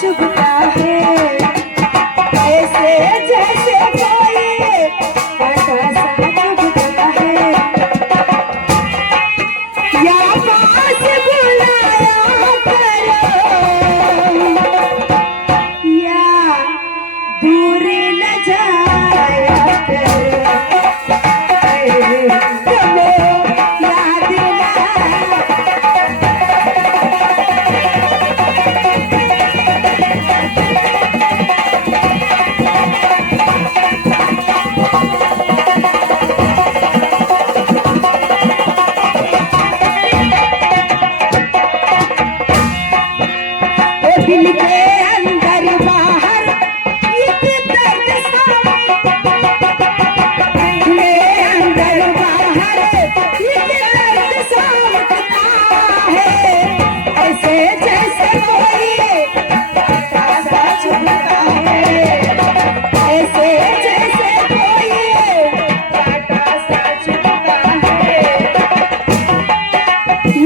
चुभता है ऐसे जैसे कोई कांटा सा चुभता है या पास बुलाया करो या दूर न जाया करो याद ना दिल के अंदर बाहर एक दर्द सा दिल के अंदर बाहर एक दर्द सा उठता है ऐसे जैसे कोई कांटा सा चुभता है ऐसे जैसे कोई कांटा सा चुभता है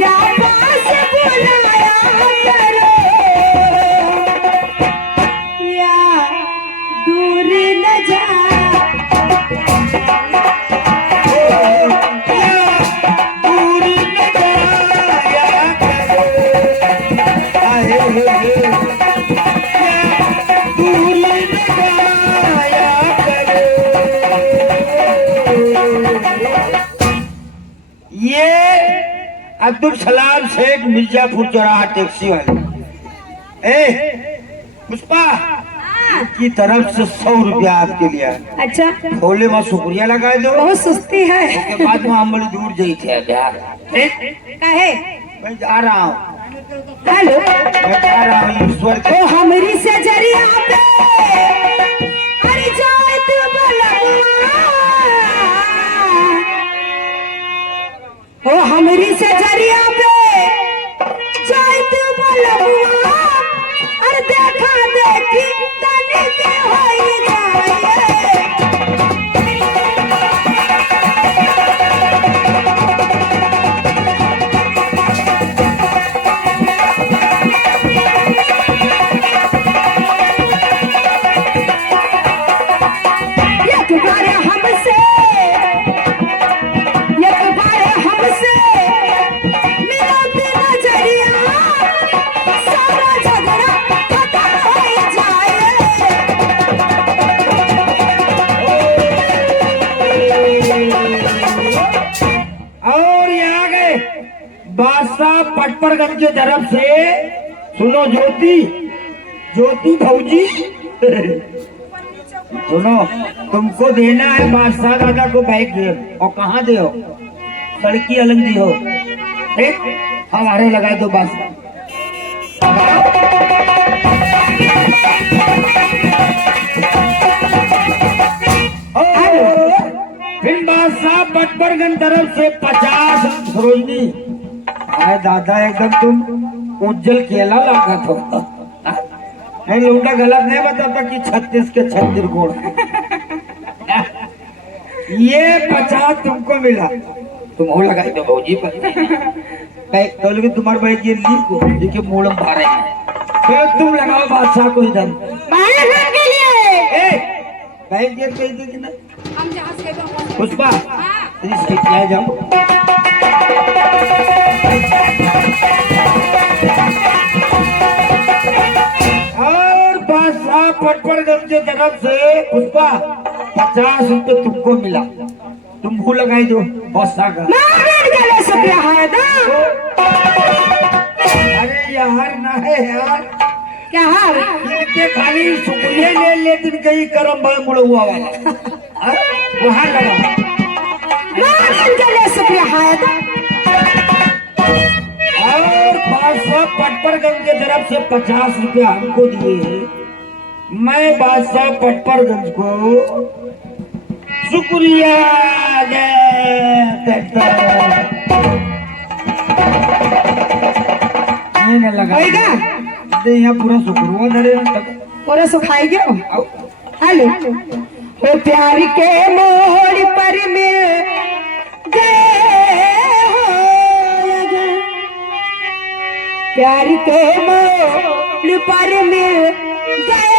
या पास बुलाया करो या दूर न जा दूर न जाया करो आए दूर न जाया करो। ये अब्दुल सलाम शेख मिर्जापुर चौराहा टैक्सी वाले ए पुष्पा की तरफ से 100 रुपया आपके लिए अच्छा खोले में शुक्रिया लगा दो बहुत सुस्ती है उसके बाद में हम बड़ी दूर गई थे बिहार ठीक काहे मैं जा रहा हूँ हेलो मैं जा रहा हूँ ईश्वर के ओ हमरी से जरिया पे अरे जाए तू बलवा ओ हमरी से जरिया पे जाए तू बलवा अरे देखा देखी तने के होई जाए एक बार हमसे मिलती नजरिया सारा झगड़ा खत्म हो जाए और यहाँ गए बादशाह पटपरगंज की तरफ से सुनो ज्योति ज्योति भौजी सुनो तुमको देना है बादशाह दादा को बाइक और कहाँ दे हो सड़की अलग दी हो ठीक हमारे लगा दो बादशाह फिर बादशाह पटपरगंज तरफ से 50 सरोजनी अरे दादा एकदम तुम उज्जवल केला लागत हो नहीं लौंडा गलत नहीं बताता कि 36 के 36 गुण ये 50 तुमको मिला तुम हो लगाई दो भौजी पर तो तुम्हारे भाई ये ली को देखिए मूलम भा रहे हैं फिर तुम लगाओ बादशाह को इधर के लिए बैंक गेट कही थी कि ना हम जहाँ से पुष्पा इसके क्या जाओ और बादशाह पटपरगंज की तरफ से पुष्पा 50 रुपये तुमको मिला तुम भू लगाई दो बादशाह का शुक्रिया है ना अरे यार ना है यार क्या हाल इनके खाली शुक्रिया ले लेकिन कहीं करम भाई मुड़ा हुआ वाला वहाँ लगा पटपरगंज की तरफ से 50 रुपया हमको दिए। मैं बादशाह पटपरगंज को शुक्रिया देता नहीं लगा होएगा? यहाँ पूरा शुक्र धरे पूरा सुखाई गयो। हेलो, हो प्यार के मोड़ पर मिल गए हो अगर, प्यार के मोड़ पर मिल गए